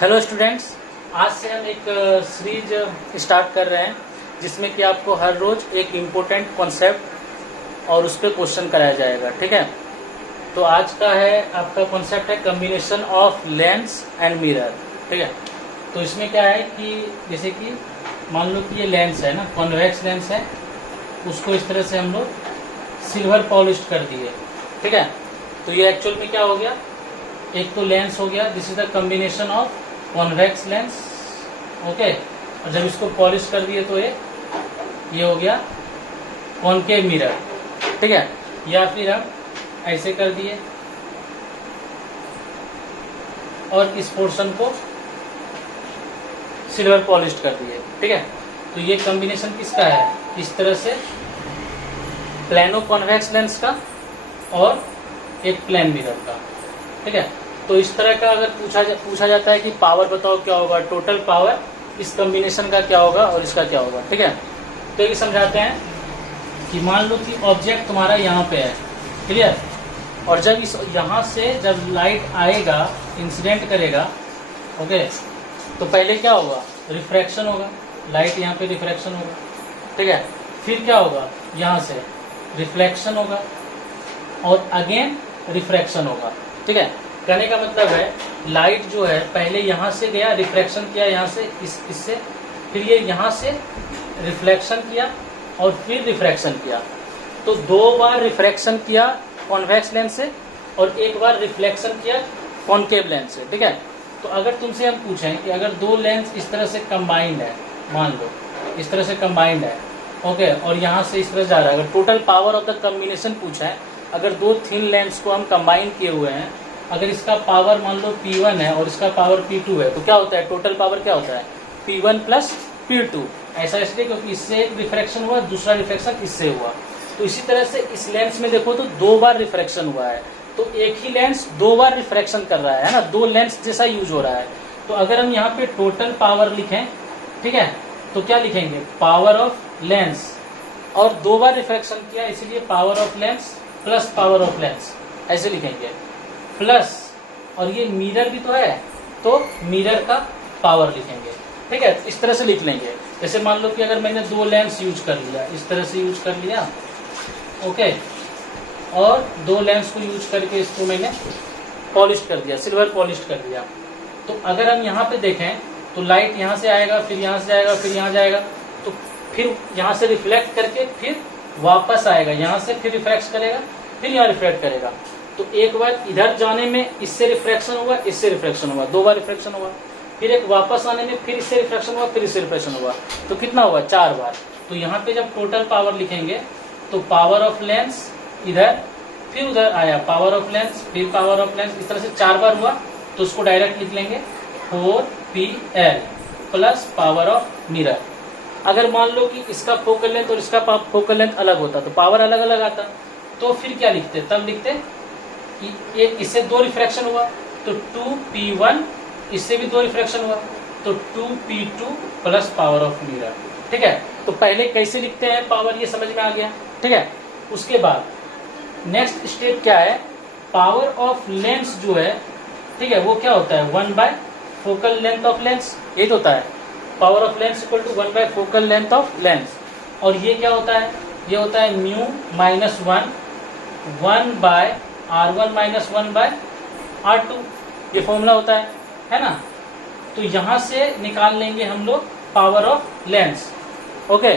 Hello students, आज से हम एक सीरीज स्टार्ट कर रहे हैं जिसमें कि आपको हर रोज एक इम्पोर्टेंट कॉन्सेप्ट और उस पर क्वेश्चन कराया जाएगा। ठीक है, तो आज का है आपका कॉन्सेप्ट है combination of lens and mirror. ठीक है, तो इसमें क्या है कि जैसे कि मान लो कि ये लेंस है ना, कॉन्वेक्स लेंस है, उसको इस तरह से हम लोग सिल्वर पॉलिश कर दिए। ठीक है, तो ये एक्चुअल में क्या हो गया, एक तो लेंस हो गया, this is the combination of convex lens. Okay, और जब इसको पॉलिश कर दिए तो ये हो गया कॉनकेव मिरर। ठीक है, या फिर हम ऐसे कर दिए और इस पोर्शन को सिल्वर पॉलिश कर दिए। ठीक है, तो ये कॉम्बिनेशन किसका है, इस तरह से प्लेनो कॉन्वेक्स लेंस का और एक प्लेन मिरर का। ठीक है, तो इस तरह का अगर पूछा जाता है कि पावर बताओ क्या होगा, टोटल पावर इस कॉम्बिनेशन का क्या होगा और इसका क्या होगा। ठीक है, तो ये समझाते हैं कि मान लो कि ऑब्जेक्ट तुम्हारा यहाँ पे है, क्लियर, और जब इस यहाँ से जब लाइट आएगा, इंसिडेंट करेगा, ओके, तो पहले क्या होगा, रिफ्रैक्शन होगा, लाइट यहाँ पे रिफ्रैक्शन होगा। ठीक है, फिर क्या होगा, यहाँ से रिफ्लेक्शन होगा और अगेन रिफ्रैक्शन होगा। ठीक है, कहने का मतलब है लाइट जो है पहले यहाँ से गया, रिफ्रैक्शन किया यहाँ से इससे, फिर ये यहाँ से रिफ्लेक्शन किया और फिर रिफ्रैक्शन किया। तो दो बार रिफ्रैक्शन किया कॉन्वेक्स लेंस से और एक बार रिफ्लेक्शन किया कॉनकेव लेंस से। ठीक है, तो अगर तुमसे हम पूछें कि अगर दो लेंस इस तरह से कंबाइंड है, मान लो इस तरह से कंबाइंड है, ओके, और यहाँ से इस तरह जा रहा है, अगर total power of the combination पूछा है, अगर दो थिन लेंस को हम कंबाइन किए हुए हैं, अगर इसका पावर मान लो P1 है और इसका पावर P2 है, तो क्या होता है, टोटल पावर क्या होता है, P1 प्लस P2। ऐसा इसलिए क्योंकि इससे एक रिफ्रैक्शन हुआ, दूसरा रिफ्रैक्शन इससे हुआ। तो इसी तरह से इस लेंस में देखो तो दो बार रिफ्रैक्शन हुआ है, तो एक ही लेंस दो बार रिफ्रैक्शन कर रहा है ना, दो लेंस जैसा यूज हो रहा है। तो अगर हम यहाँ पे टोटल पावर लिखें, ठीक है, तो क्या लिखेंगे, पावर ऑफ लेंस, और दो बार रिफ्रैक्शन किया इसलिए power of lens plus power of lens, ऐसे लिखेंगे, प्लस, और ये मिरर भी तो है तो मिरर का पावर लिखेंगे। ठीक है, इस तरह से लिख लेंगे। जैसे मान लो कि अगर मैंने दो लेंस यूज कर लिया, इस तरह से यूज कर लिया, ओके, और दो लेंस को यूज करके इसको मैंने पॉलिश कर दिया, सिल्वर पॉलिश कर दिया, तो अगर हम यहाँ पे देखें तो लाइट यहाँ से आएगा, फिर यहाँ से आएगा, फिर यहाँ जाएगा, तो फिर यहाँ से रिफ्लेक्ट करके फिर वापस आएगा, यहाँ से फिर रिफ्रैक्ट करेगा, फिर यहाँ रिफ्लेक्ट करेगा। तो एक बार इधर जाने में इससे रिफ्रैक्शन हुआ, इससे रिफ्रैक्शन हुआ, दो बार रिफ्रैक्शन हुआ, फिर एक वापस आने में फिर इससे रिफ्रैक्शन हुआ, फिर इससे रिफ्रैक्शन हुआ, तो कितना हुआ, चार बार। तो यहाँ पे जब टोटल पावर लिखेंगे तो पावर ऑफ लेंस इधर, फिर उधर आया पावर ऑफ लेंस, फिर पावर ऑफ लेंस, इस तरह से चार बार हुआ, तो उसको डायरेक्ट लिख लेंगे 4PL plus power of mirror. अगर मान लो कि इसका फोकल लेंथ और इसका फोकल लेंथ अलग होता तो पावर अलग अलग आता, तो फिर क्या लिखते, तब लिखते कि एक इससे दो रिफ्रैक्शन हुआ तो 2P1, इससे भी दो रिफ्रैक्शन हुआ तो 2P2 plus power of mirror. ठीक है, तो पहले कैसे लिखते हैं पावर, ये समझ में आ गया। ठीक है, उसके बाद नेक्स्ट स्टेप क्या है, पावर ऑफ लेंस जो है, ठीक है, वो क्या होता है, 1 by focal length of lens, ये तो होता है power of lens equal to 1 by focal length of lens. और ये क्या होता है, ये होता है mu minus 1 by R1 minus 1 by R2, ये फॉर्मूला होता है ना। तो यहां से निकाल लेंगे हम लोग पावर ऑफ लेंस। ओके,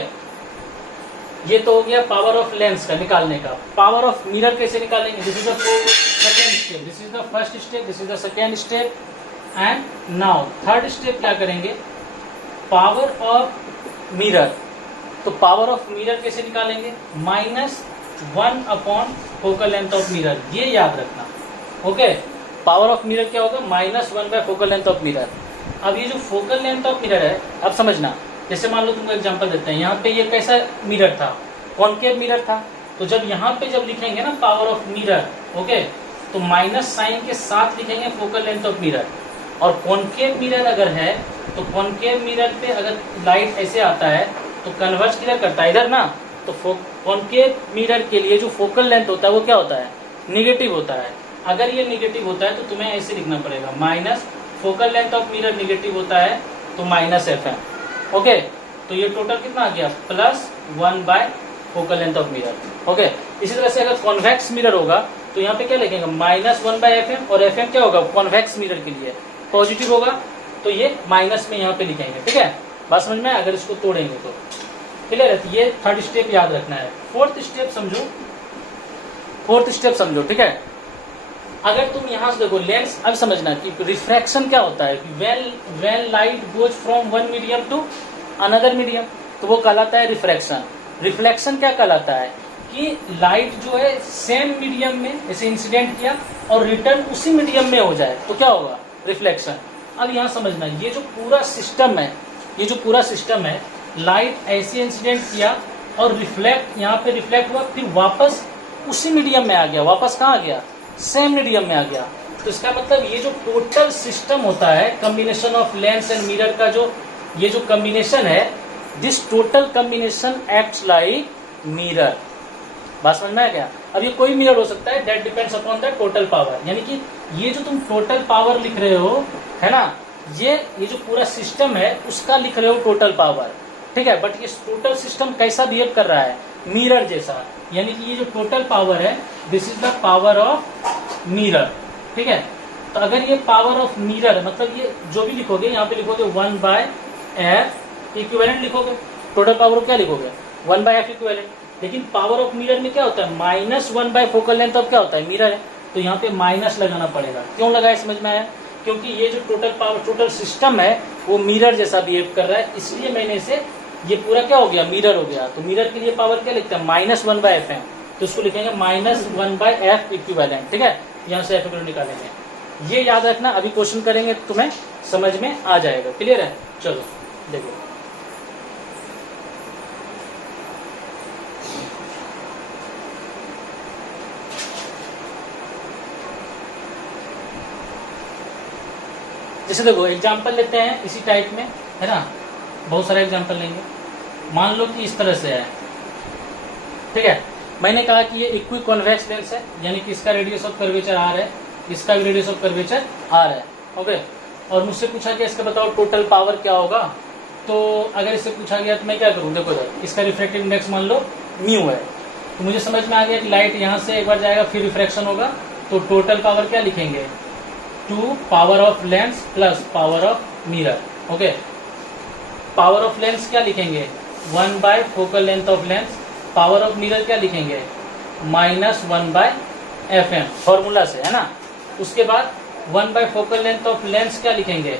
ये तो हो गया पावर ऑफ लेंस का निकालने का। पावर ऑफ मिरर कैसे निकालेंगे, this is the second step, this is the first step, this is the second step, and now third step क्या करेंगे, पावर ऑफ मिरर। तो पावर ऑफ मिरर कैसे निकालेंगे, -1 upon focal length of mirror, ये याद रखना। ओके, पावर ऑफ मिरर क्या होगा, -1 by focal length of mirror. अब ये जो फोकल लेंथ ऑफ मिरर है, अब समझना, जैसे मान लो तुमको एग्जांपल देते हैं, यहाँ पे ये कैसा मिरर था, कॉनकेव मिरर था, तो जब यहाँ पे जब लिखेंगे ना पावर ऑफ मिरर, ओके, तो माइनस साइन के साथ लिखेंगे फोकल लेंथ ऑफ मिरर। और कॉनकेव मिरर अगर है तो कॉनकेव मिरर पे अगर लाइट ऐसे आता है तो कन्वर्ज किधर करता है, इधर ना, तो कॉनकेव मिरर के लिए जो फोकल लेंथ होता है वो क्या होता है, निगेटिव होता है। अगर ये निगेटिव होता है तो तुम्हें ऐसे लिखना पड़ेगा, focal length of mirror negative होता है तो माइनस FM। ओके, तो ये टोटल कितना आ गया plus 1 by focal length of mirror. Okay, इसी तरह से अगर कॉन्वेक्स मिरर होगा तो यहाँ पे क्या लिखेंगे माइनस 1 बाय FM, और FM क्या होगा कॉन्वेक्स मिरर के लिए पॉजिटिव होगा तो ये माइनस में यहाँ पे लिखेंगे। ठीक है, बात समझ में अगर इसको तोड़ेंगे तो क्लियर है। तो ये थर्ड स्टेप याद रखना है। फोर्थ स्टेप समझो। ठीक है, अगर तुम यहां से देखो लेंस, अब समझना कि रिफ्रैक्शन क्या होता है। When light goes from one medium to another medium तो वो कहलाता है रिफ्रैक्शन। रिफ्लेक्शन क्या कहलाता है कि लाइट जो है सेम मीडियम में जैसे इंसिडेंट किया और रिटर्न उसी मीडियम में हो जाए तो क्या होगा रिफ्लेक्शन। अब यहाँ समझना ये जो पूरा सिस्टम है लाइट ऐसे इंसिडेंट किया और रिफ्लेक्ट यहाँ पे रिफ्लेक्ट हुआ फिर वापस उसी मीडियम में आ गया, वापस कहाँ आ गया सेम मीडियम में आ गया। तो इसका मतलब ये जो टोटल सिस्टम होता है combination of lens and mirror का जो ये जो कॉम्बिनेशन है, this total combination acts like mirror. बात समझ में आ गया। अब ये कोई मिरर हो सकता है, that depends upon the total power, यानी कि ये जो तुम टोटल पावर लिख रहे हो है ना, ये जो पूरा सिस्टम है उसका लिख रहे हो टोटल पावर। ठीक है, बट ये टोटल सिस्टम कैसा बिहेव कर रहा है मिरर जैसा, यानी कि ये जो टोटल पावर है this is the power of mirror. ठीक है, तो अगर ये पावर ऑफ मिरर मतलब ये जो भी लिखोगे यहाँ पे लिखोगे 1 बाय एफ इक्विवेलेंट लिखोगे, टोटल पावर क्या लिखोगे 1 बाय एफ इक्विवेलेंट। लेकिन पावर ऑफ मिरर में क्या होता है minus 1 by focal length of क्या होता है मिरर है, तो यहाँ पे माइनस लगाना पड़ेगा। क्यों लगाया समझ में आया, क्योंकि ये जो टोटल पावर टोटल सिस्टम है वो मिरर जैसा बिहेव कर रहा है, इसलिए मैंने इसे ये पूरा क्या हो गया मिरर हो गया। तो मिरर के लिए पावर क्या लिखते हैं माइनस 1 बाय एफ है, तो इसको लिखेंगे माइनस 1 बाय एफ इक्विवेलेंट। ठीक है, यहाँ से एफ इक्विवेलेंट निकालेंगे। ये याद रखना, अभी क्वेश्चन करेंगे तुम्हें समझ में आ जाएगा। क्लियर है, चलो देखो जैसे देखो एग्जाम्पल लेते हैं इसी टाइप में है ना, बहुत सारे एग्जाम्पल लेंगे। मान लो कि इस तरह से है। ठीक है, मैंने कहा कि ये इक्वी कॉन्वेक्स लेंस है, यानी कि इसका रेडियस ऑफ कर्वेचर आर है, इसका भी रेडियस ऑफ कर्वेचर आर है। ओके, और मुझसे पूछा गया इसका बताओ टोटल पावर क्या होगा। तो अगर इससे पूछा गया तो मैं क्या करूँ, देखो इसका रिफ्रैक्टिव इंडेक्स मान लो म्यू है, तो मुझे समझ में आ गया कि लाइट यहाँ से एक बार जाएगा फिर रिफ्रैक्शन होगा, तो टोटल पावर क्या लिखेंगे 2 power of lens plus power of mirror. Okay, power of lens क्या लिखेंगे 1 by focal length of lens, power of mirror क्या लिखेंगे माइनस 1 बाय FM फॉर्मूला से है ना। उसके बाद 1 by focal length of lens क्या लिखेंगे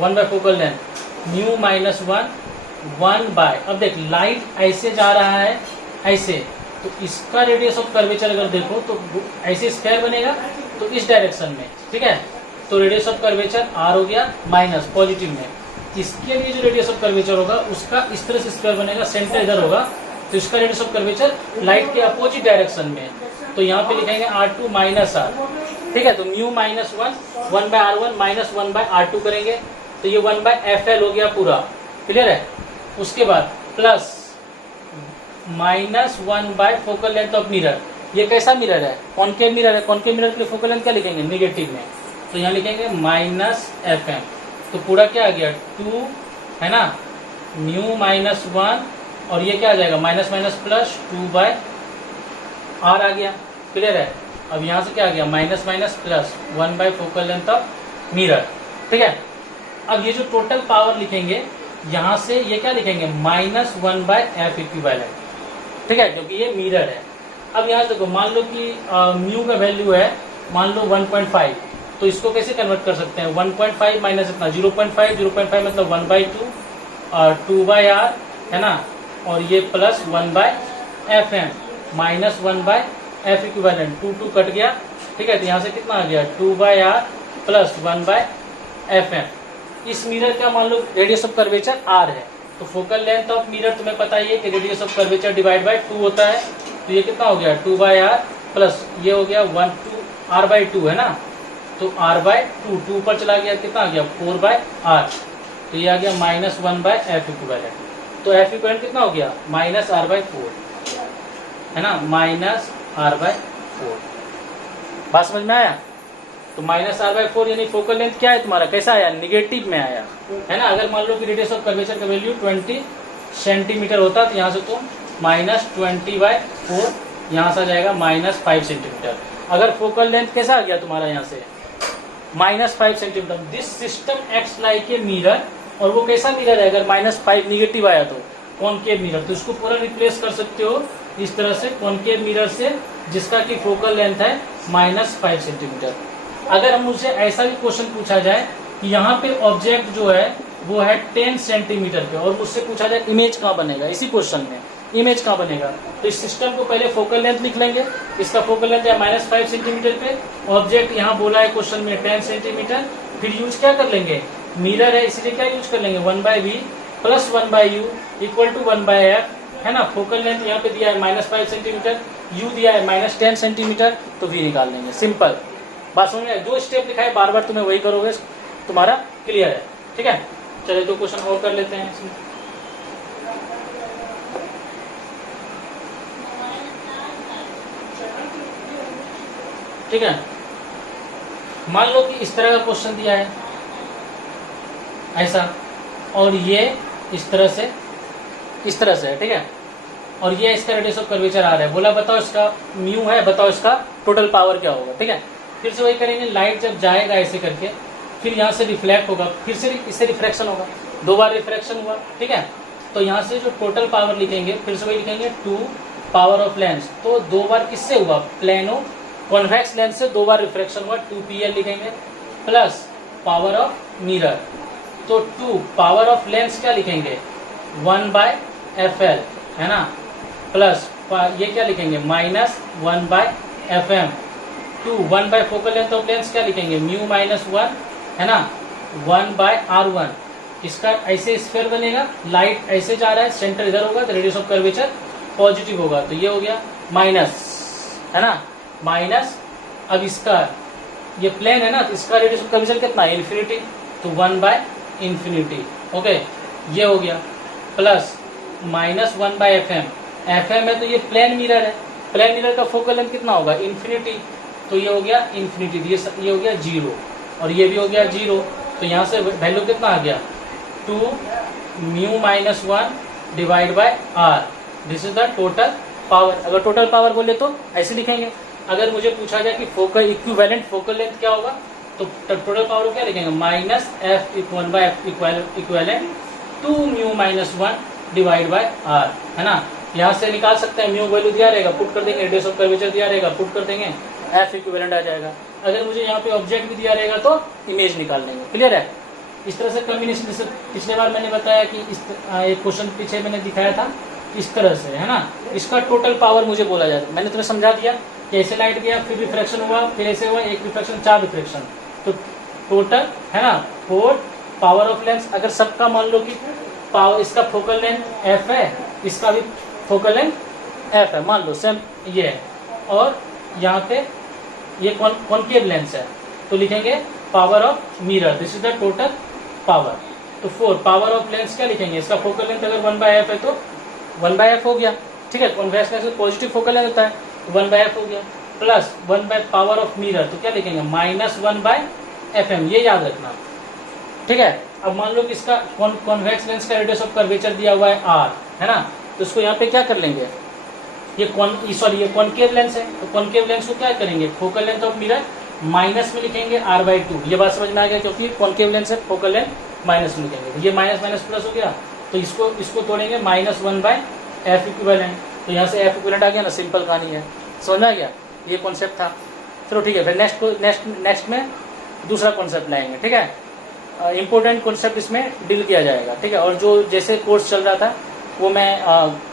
1 by focal length mu minus 1 by, अब देख लाइट ऐसे जा रहा है ऐसे, तो इसका रेडियस ऑफ कर्वेचर अगर देखो तो ऐसे स्क्वायर बनेगा तो इस डायरेक्शन में। ठीक है, तो रेडियस ऑफ कर्वेचर आर हो गया माइनस पॉजिटिव में, इसके लिए जो रेडियस ऑफ कर्वेचर होगा उसका इस तरह से स्क्वायर बनेगा, सेंटर इधर होगा, तो इसका रेडियस ऑफ कर्वेचर लाइट के अपोजिट डायरेक्शन में, तो यहाँ पे लिखेंगे R2 माइनस आर। ठीक है, तो mu minus 1 by R1 minus 1 by R2 करेंगे, तो ये 1 बाय FL हो गया पूरा। क्लियर है, उसके बाद plus minus 1 by focal length of mirror. ये कैसा मिरर है कॉनकेव मिरर है, कॉनकेव मिरर के लिए फोकल लेंथ क्या लिखेंगे निगेटिव में, तो यहाँ लिखेंगे माइनस FM, तो पूरा क्या आ गया 2 है ना म्यू माइनस 1 और ये क्या आ जाएगा minus minus plus 2 by R आ गया। क्लियर है, अब यहाँ से क्या आ गया minus minus plus 1 by focal length of mirror. ठीक है, अब ये जो टोटल पावर लिखेंगे यहाँ से ये क्या लिखेंगे माइनस 1 बाय एफ इक्विवेलेंट। ठीक है, क्योंकि ये मिरर है। अब यहाँ देखो मान लो कि म्यू का वैल्यू है मान लो 1.5, तो इसको कैसे कन्वर्ट कर सकते हैं 1.5 माइनस इतना 0.5 मतलब 1/2 और 2 बाय आर है ना, और ये plus 1 by FM minus 1 by F equivalent 2 cut गया। ठीक है, तो यहाँ से कितना आ गया 2 by R plus 1 by FM। इस मिरर का मान लो रेडियस ऑफ कर्वेचर आर है, तो फोकल लेंथ ऑफ मिरर तुम्हें पता ही है कि radius of curvature divide by 2 होता है, तो ये कितना हो गया 2 बाय आर प्लस ये हो गया 1/2 है ना, तो r/2 पर चला गया कितना आ गया 4 बाय आर, तो ये आ गया माइनस 1 बाय एफ इक्विवेलेंट। तो एफ इक्विवेलेंट कितना हो गया माइनस r/4 है ना, माइनस r/4। बात समझ में आया। तो -r/4 यानी फोकल लेंथ क्या है तुम्हारा, कैसा आया, निगेटिव में आया, है ना। अगर मान लो कि रेडियस ऑफ कर्वेचर का वैल्यू 20 सेंटीमीटर होता तो यहाँ से तो -20/4 यहाँ से आ जाएगा -5 सेंटीमीटर। अगर फोकल लेंथ कैसा आ गया तुम्हारा यहाँ से -5 centimetre, this system acts like a mirror, और वो कैसा मिरर है, अगर -5 निगेटिव आया तो कॉनकेव मिरर, तो इसको पूरा रिप्लेस कर सकते हो इस तरह से कॉनकेव मिरर से, जिसका की फोकल लेंथ है -5 सेंटीमीटर। अगर हम मुझसे ऐसा भी क्वेश्चन पूछा जाए कि यहाँ पे ऑब्जेक्ट जो है वो है 10 सेंटीमीटर पे, और मुझसे पूछा जाए इमेज कहाँ बनेगा, इसी क्वेश्चन में इमेज कहाँ बनेगा, तो इस सिस्टम को पहले फोकल लेंथ लिख लेंगे, इसका फोकल लेंथ है -5 सेंटीमीटर पे, ऑब्जेक्ट यहाँ बोला है क्वेश्चन में 10 सेंटीमीटर, फिर यूज क्या कर लेंगे, मिरर है इसलिए क्या यूज कर लेंगे 1/v + 1/u = 1/f, है ना। फोकल लेंथ यहाँ पे दिया है -5 सेंटीमीटर, u दिया है -10 सेंटीमीटर, तो v निकाल लेंगे, सिंपल बात समझ में। जो स्टेप लिखा है बार बार तुम्हें वही करोगे, तुम्हारा क्लियर है, ठीक है। चलिए 2 क्वेश्चन और कर लेते हैं इसमें। ठीक है, मान लो कि इस तरह का क्वेश्चन दिया है ऐसा, और ये इस तरह से है, ठीक है, और ये इसका रेडियस ऑफ कर्वेचर आ रहा है, बोला बताओ इसका म्यू है, बताओ इसका टोटल पावर क्या होगा, ठीक है। फिर से वही करेंगे, लाइट जब जाएगा ऐसे करके, फिर यहाँ से रिफ्लेक्ट होगा, फिर से इससे रिफ्रैक्शन होगा, 2 बार रिफ्रैक्शन हुआ, ठीक है। तो यहाँ से जो टोटल पावर लिखेंगे, फिर से वही लिखेंगे 2 पावर ऑफ लेंस, तो 2 बार किससे हुआ, प्लेनो कॉन्वेक्स लेंस से 2 बार रिफ्रैक्शन हुआ, 2pl लिखेंगे, प्लस पावर ऑफ मिरर, तो 2 पावर ऑफ लेंस क्या लिखेंगे 1/fl, है ना, प्लस ये क्या लिखेंगे -1/fm, 2 1 focal length of lens क्या लिखेंगे म्यू -1, है ना, 1/r1, इसका ऐसे स्फीयर बनेगा, लाइट ऐसे जा रहा है, सेंटर इधर होगा तो रेडियस ऑफ कर्वेचर पॉजिटिव होगा, तो ये हो गया माइनस, है ना, माइनस। अब इसका ये प्लेन है ना, तो इसका रेडियस ऑफ कर्वेचर कितना है इन्फिनिटी, तो 1/∞, ओके, ये हो गया, प्लस -1/fm, fm है तो ये प्लेन मिरर है, प्लेन मिरर का फोकल लेंथ कितना होगा इन्फिनिटी, तो ये हो गया इन्फिनिटी, ये हो गया 0, और ये भी हो गया 0, तो यहाँ से वैल्यू कितना आ गया 2μ - 1 /r, this is the total power. अगर टोटल पावर बोले तो ऐसे लिखेंगे, अगर मुझे पूछा जाए कि फोकल इक्विवेलेंट फोकल लेंथ क्या होगा, तो टोटल पावर क्या लिखेंगे -f = 1/f इक्विवेलेंट 2μ - 1 /r, है ना। यहाँ से निकाल सकते हैं, म्यू वैल्यू दिया रहेगा, पुट कर देंगे, रेडियस ऑफ कर्वेचर दिया रहेगा, पुट कर देंगे, एफ इक्विवेलेंट आ जाएगा। अगर मुझे यहाँ पे ऑब्जेक्ट भी दिया रहेगा तो इमेज निकाल लेंगे, क्लियर है। इस तरह से कम्बिनेशन, जैसे पिछले बार मैंने बताया कि एक क्वेश्चन पीछे मैंने दिखाया था इस तरह से, है ना, इसका टोटल पावर मुझे बोला जाता है, मैंने तुम्हें समझा दिया कि ऐसे लाइट गया, फिर रिफ्रैक्शन हुआ, फिर ऐसे हुआ, 1 रिफ्रैक्शन 4 रिफ्रैक्शन, तो टोटल, है ना, 4 पावर ऑफ लेंस। अगर सबका मान लो कि पावर, इसका फोकल लेंथ एफ है, इसका भी फोकल लेंथ एफ है, मान लो सेम ये है, और यहाँ पे ये कॉनकेव लेंस है, तो लिखेंगे power of mirror, this is the total power. तो 4 पावर ऑफ लेंस क्या लिखेंगे, इसका फोकल लेंथ अगर 1/f है तो 1/f हो गया, ठीक है, convex lens positive focal length होता है, 1/f हो गया, प्लस 1 पावर ऑफ मिरर, तो क्या लिखेंगे -1/fm, ये याद रखना, ठीक है। अब मान लो कि इसका कॉन्वेक्स लेंस का रेडियस ऑफ कर्वेचर दिया हुआ है r, है ना, तो इसको यहाँ पे क्या कर लेंगे, ये कॉनकेव लेंस है, तो कॉनकेव लेंस को क्या करेंगे, focal length of mirror minus में लिखेंगे r/2, ये बात समझ में आ गया, क्योंकि कॉनकेव लेंस है, फोकल लेंथ माइनस में लिखेंगे, ये माइनस माइनस प्लस हो गया, तो इसको तोड़ेंगे -1/f इक्विवेलेंट, तो यहाँ से f इक्विवेलेंट आ गया ना, सिंपल कहानी है, समझ में आ गया, ये कॉन्सेप्ट था। चलो ठीक है, फिर नेक्स्ट में दूसरा कॉन्सेप्ट लाएंगे, ठीक है, इंपॉर्टेंट कॉन्सेप्ट इसमें डील किया जाएगा, ठीक है, और जो जैसे कोर्स चल रहा था वो मैं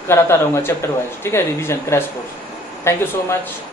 कराता रहूँगा चैप्टर वाइज, ठीक है, revision crash course. Thank you so much.